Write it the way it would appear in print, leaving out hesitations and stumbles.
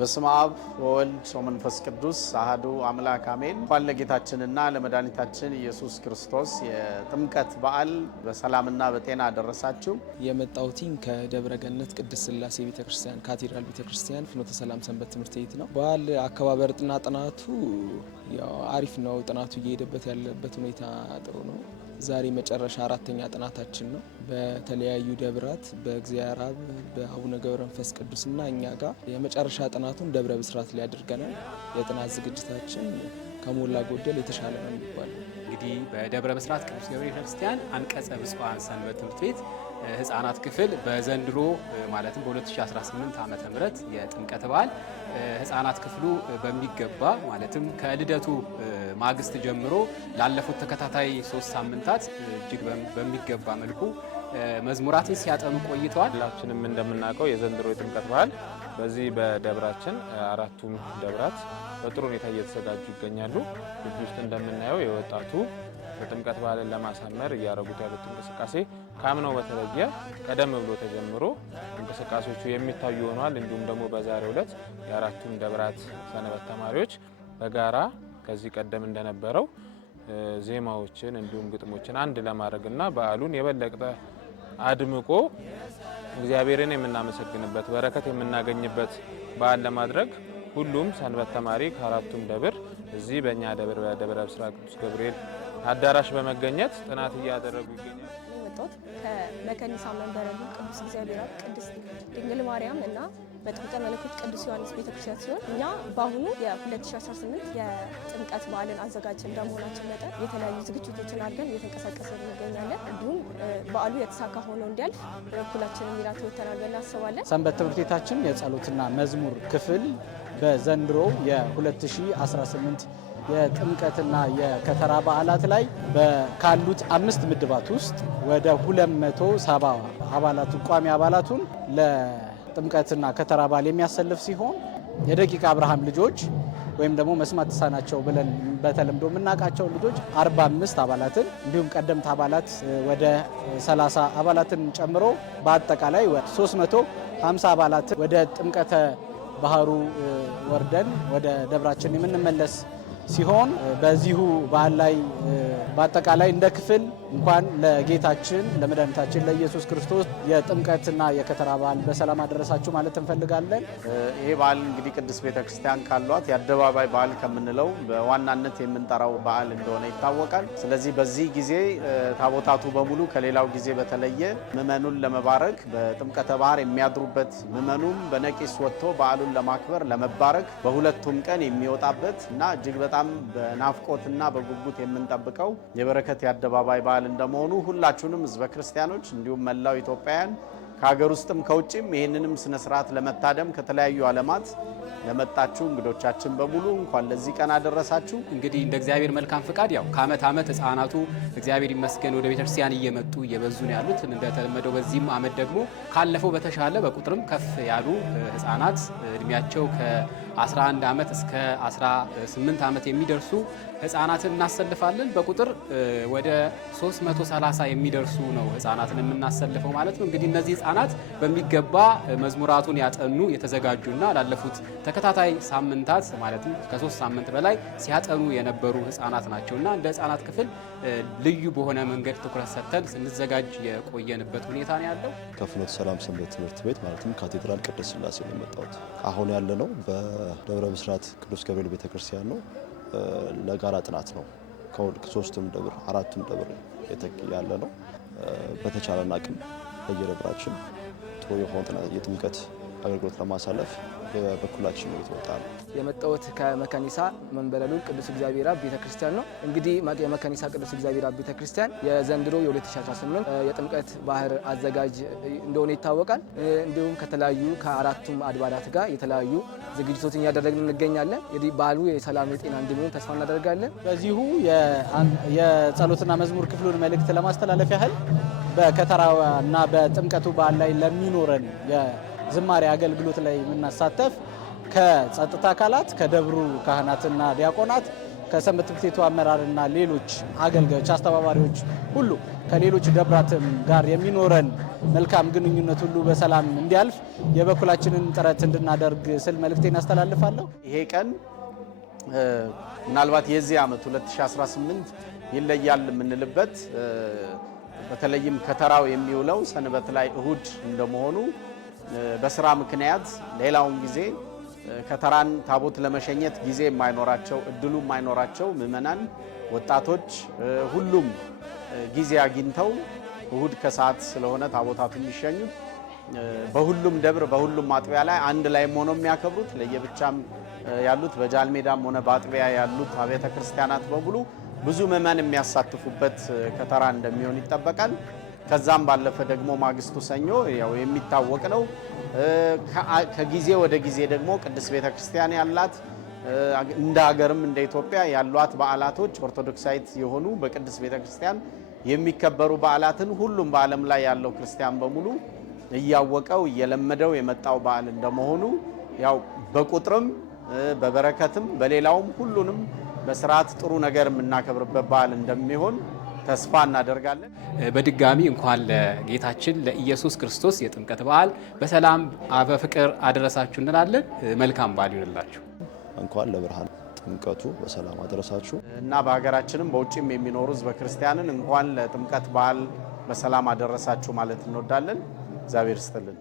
በስመ አብ ወወልድ ወመንፈስ ቅዱስ አሐዱ አምላክ አሜን። እንኳን ለጌታችንና ለመድኃኒታችን ኢየሱስ ክርስቶስ የጥምቀት በዓል በሰላምና በጤና አደረሳችሁ። የመጣሁት ከደብረ ገነት ቅድስት ሥላሴ ቤተክርስቲያን ካቴድራል ቤተክርስቲያን ፍኖተ ሰላም ሰንበት ትምህርት ቤት ነው። በዓል አከባበርና ጥናቱ ያው አሪፍ ነው። ጥናቱ እየሄደበት ያለበት ሁኔታ ጥሩ ነው። ዛሬ መጨረሻ አራተኛ ጥናታችን ነው። በተለያዩ ደብራት በእግዚአብሔር አብ በአቡነ ገብረ መንፈስ ቅዱስና እኛ ጋር የመጨረሻ ጥናቱን ደብረ ብስራት ላይ አድርገናል። የጥናት ዝግጅታችን ከሞላ ጎደል የተሻለ ነው የሚባለው። እንግዲህ በደብረ ብስራት ቅዱስ ገብርኤል ቤተክርስቲያን አንቀጸ ብፁዓን ሰንበት ትምህርት ቤት ህፃናት ክፍል በዘንድሮ ማለትም በ2018 ዓመተ ምህረት የጥምቀት በዓል ህፃናት ክፍሉ በሚገባ ማለትም ከልደቱ ማግስት ጀምሮ ላለፉት ተከታታይ 3 ሳምንታት እጅግ በሚገባ መልኩ መዝሙራትን ሲያጠኑ ቆይተዋል። ሁላችንም እንደምናውቀው የዘንድሮ የጥምቀት በዓል በዚህ በደብራችን አራቱም ደብራት በጥሩ ሁኔታ እየተዘጋጁ ይገኛሉ። ግቢ ውስጥ እንደምናየው የወጣቱ የጥምቀት በዓልን ለማሳመር እያደረጉት ያሉት እንቅስቃሴ ካምናው በተለየ ቀደም ብሎ ተጀምሮ እንቅስቃሴዎቹ የሚታዩ ሆኗል። እንዲሁም ደግሞ በዛሬው ዕለት የአራቱም ደብራት ሰንበት ተማሪዎች በጋራ ከዚህ ቀደም እንደነበረው ዜማዎችን እንዲሁም ግጥሞችን አንድ ለማድረግና በዓሉን የበለጠ አድምቆ እግዚአብሔርን የምናመሰግንበት በረከት የምናገኝበት በዓል ለማድረግ ሁሉም ሰንበት ተማሪ ከአራቱም ደብር እዚህ በእኛ ደብር በደብረ ብስራት ቅዱስ ገብርኤል አዳራሽ በመገኘት ጥናት እያደረጉ ይገኛሉ። የመጣሁት ከመከኒሳ መንበረ ሉል ቅዱስ እግዚአብሔር አብ ቅድስት ድንግል ማርያም እና በጥምቀተ መለኮት ቅዱስ ዮሐንስ ቤተክርስቲያን ሲሆን እኛ በአሁኑ የ2018 የጥምቀት በዓልን አዘጋጅ እንደመሆናችን መጠን የተለያዩ ዝግጅቶችን አድርገን እየተንቀሳቀስን እንገኛለን። እንዲሁም በዓሉ የተሳካ ሆኖ እንዲያልፍ በኩላችን ሚና ተወጥተናል ብለን እናስባለን። ሰንበት ትምህርት ቤታችን የጸሎትና መዝሙር ክፍል በዘንድሮ የ2018 የጥምቀትና የከተራ በዓላት ላይ ካሉት 5 ምድባት ውስጥ ወደ 270 አባላቱ ቋሚ አባላቱን ለጥምቀትና ከተራ በዓል የሚያሰልፍ ሲሆን የደቂቀ አብርሃም ልጆች ወይም ደግሞ መስማት ተሳናቸው ብለን በተለምዶ የምናውቃቸው ልጆች 45 አባላትን እንዲሁም ቀደምት አባላት ወደ 30 አባላትን ጨምሮ በአጠቃላይ 350 አባላትን ወደ ጥምቀተ ባህሩ ወርደን ወደ ደብራችን የምንመለስ ሲሆን በዚሁ በዓል ላይ በአጠቃላይ እንደ ክፍል እንኳን ለጌታችን ለመድኃኒታችን ለኢየሱስ ክርስቶስ የጥምቀትና የከተራ በዓል በሰላም አደረሳችሁ ማለት እንፈልጋለን። ይሄ በዓል እንግዲህ ቅድስት ቤተክርስቲያን ካሏት የአደባባይ በዓል ከምንለው በዋናነት የምንጠራው በዓል እንደሆነ ይታወቃል። ስለዚህ በዚህ ጊዜ ታቦታቱ በሙሉ ከሌላው ጊዜ በተለየ ምዕመኑን ለመባረክ በጥምቀተ ባህር የሚያድሩበት ምዕመኑም በነቂስ ወጥቶ በዓሉን ለማክበር ለመባረክ በሁለቱም ቀን የሚወጣበት እና እጅግ በጣም በናፍቆትና በጉጉት የምንጠብቀው የበረከት የአደባባይ በዓል እንደመሆኑ ሁላችሁንም ህዝበ ክርስቲያኖች እንዲሁም መላው ኢትዮጵያውያን ከሀገር ውስጥም ከውጭም ይህንንም ስነ ስርዓት ለመታደም ከተለያዩ ዓለማት ለመጣችሁ እንግዶቻችን በሙሉ እንኳን ለዚህ ቀን አደረሳችሁ። እንግዲህ እንደ እግዚአብሔር መልካም ፍቃድ ያው ከዓመት ዓመት ህፃናቱ እግዚአብሔር ይመስገን ወደ ቤተክርስቲያን እየመጡ እየበዙ ነው ያሉት። እንደተለመደው በዚህም ዓመት ደግሞ ካለፈው በተሻለ በቁጥርም ከፍ ያሉ ህፃናት እድሜያቸው ከ11 ዓመት እስከ 18 ዓመት የሚደርሱ ህፃናትን እናሰልፋለን። በቁጥር ወደ 330 የሚደርሱ ነው ህፃናትን የምናሰልፈው ማለት ነው። እንግዲህ እነዚህ ህፃናት በሚገባ መዝሙራቱን ያጠኑ የተዘጋጁና ላለፉት ተከታታይ ሳምንታት ማለትም ከ3 ሳምንት በላይ ሲያጠኑ የነበሩ ህፃናት ናቸውና እንደ ህፃናት ክፍል ልዩ በሆነ መንገድ ትኩረት ሰጥተን ስንዘጋጅ የቆየንበት ሁኔታ ነው ያለው። ከፍኖተ ሰላም ሰንበት ትምህርት ቤት ማለትም ካቴድራል ቅድስት ሥላሴ ነው የመጣሁት። አሁን ያለነው በደብረ ብስራት ቅዱስ ገብርኤል ቤተክርስቲያን ነው። ለጋራ ጥናት ነው። ከሶስቱም ደብር አራቱም ደብር ያለ ነው። በተቻለን አቅም በየደብራችን ጥሩ የሆነ የጥምቀት አገልግሎት ለማሳለፍ በበኩላችን ነው የተወጣው። የመጣሁት ከመከኒሳ መንበረ ሉል ቅዱስ እግዚአብሔር አብ ቤተክርስቲያን ነው። እንግዲህ የመከኒሳ ቅዱስ እግዚአብሔር አብ ቤተክርስቲያን የዘንድሮ የ2018 የጥምቀት ባህር አዘጋጅ እንደሆነ ይታወቃል። እንዲሁም ከተለያዩ ከአራቱም አድባራት ጋር የተለያዩ ዝግጅቶችን እያደረግን እንገኛለን። እንግዲህ በዓሉ የሰላም የጤና እንዲሆን ተስፋ እናደርጋለን። በዚሁ የጸሎትና መዝሙር ክፍሉን መልእክት ለማስተላለፍ ያህል በከተራና በጥምቀቱ በዓል ላይ ለሚኖረን የዝማሬ አገልግሎት ላይ የምናሳተፍ ከጸጥታ አካላት ከደብሩ ካህናትና ዲያቆናት ከሰንበት ትምህርት ቤቱ አመራርና ሌሎች አገልጋዮች፣ አስተባባሪዎች ሁሉ ከሌሎች ደብራትም ጋር የሚኖረን መልካም ግንኙነት ሁሉ በሰላም እንዲያልፍ የበኩላችንን ጥረት እንድናደርግ ስል መልእክቴን አስተላልፋለሁ። ይሄ ቀን ምናልባት የዚህ ዓመት 2018 ይለያል የምንልበት በተለይም ከተራው የሚውለው ሰንበት ላይ እሁድ እንደመሆኑ በስራ ምክንያት ሌላውን ጊዜ ከተራን ታቦት ለመሸኘት ጊዜ የማይኖራቸው እድሉ የማይኖራቸው ምዕመናን፣ ወጣቶች ሁሉም ጊዜ አግኝተው እሁድ ከሰዓት ስለሆነ ታቦታቱ የሚሸኙት በሁሉም ደብር በሁሉም አጥቢያ ላይ አንድ ላይ ሆነው የሚያከብሩት ለየብቻም ያሉት በጃልሜዳም ሆነ በአጥቢያ ያሉት አብያተ ክርስቲያናት በሙሉ ብዙ ምዕመን የሚያሳትፉበት ከተራ እንደሚሆን ይጠበቃል። ከዛም ባለፈ ደግሞ ማግስቱ ሰኞ ያው የሚታወቅ ነው። ከጊዜ ወደ ጊዜ ደግሞ ቅድስት ቤተክርስቲያን ያላት እንደ ሀገርም እንደ ኢትዮጵያ ያሏት በዓላቶች ኦርቶዶክሳዊት የሆኑ በቅድስት ቤተክርስቲያን የሚከበሩ በዓላትን ሁሉም በዓለም ላይ ያለው ክርስቲያን በሙሉ እያወቀው እየለመደው የመጣው በዓል እንደመሆኑ ያው በቁጥርም በበረከትም በሌላውም ሁሉንም በስርዓት ጥሩ ነገር የምናከብርበት በዓል እንደሚሆን ተስፋ እናደርጋለን። በድጋሚ እንኳን ለጌታችን ለኢየሱስ ክርስቶስ የጥምቀት በዓል በሰላም በፍቅር አደረሳችሁ እንላለን። መልካም በዓል ይሁንላችሁ። እንኳን ለብርሃነ ጥምቀቱ በሰላም አደረሳችሁ እና በሀገራችንም በውጭም የሚኖሩ ሕዝበ ክርስቲያንን እንኳን ለጥምቀት በዓል በሰላም አደረሳችሁ ማለት እንወዳለን። እግዚአብሔር ይስጥልን።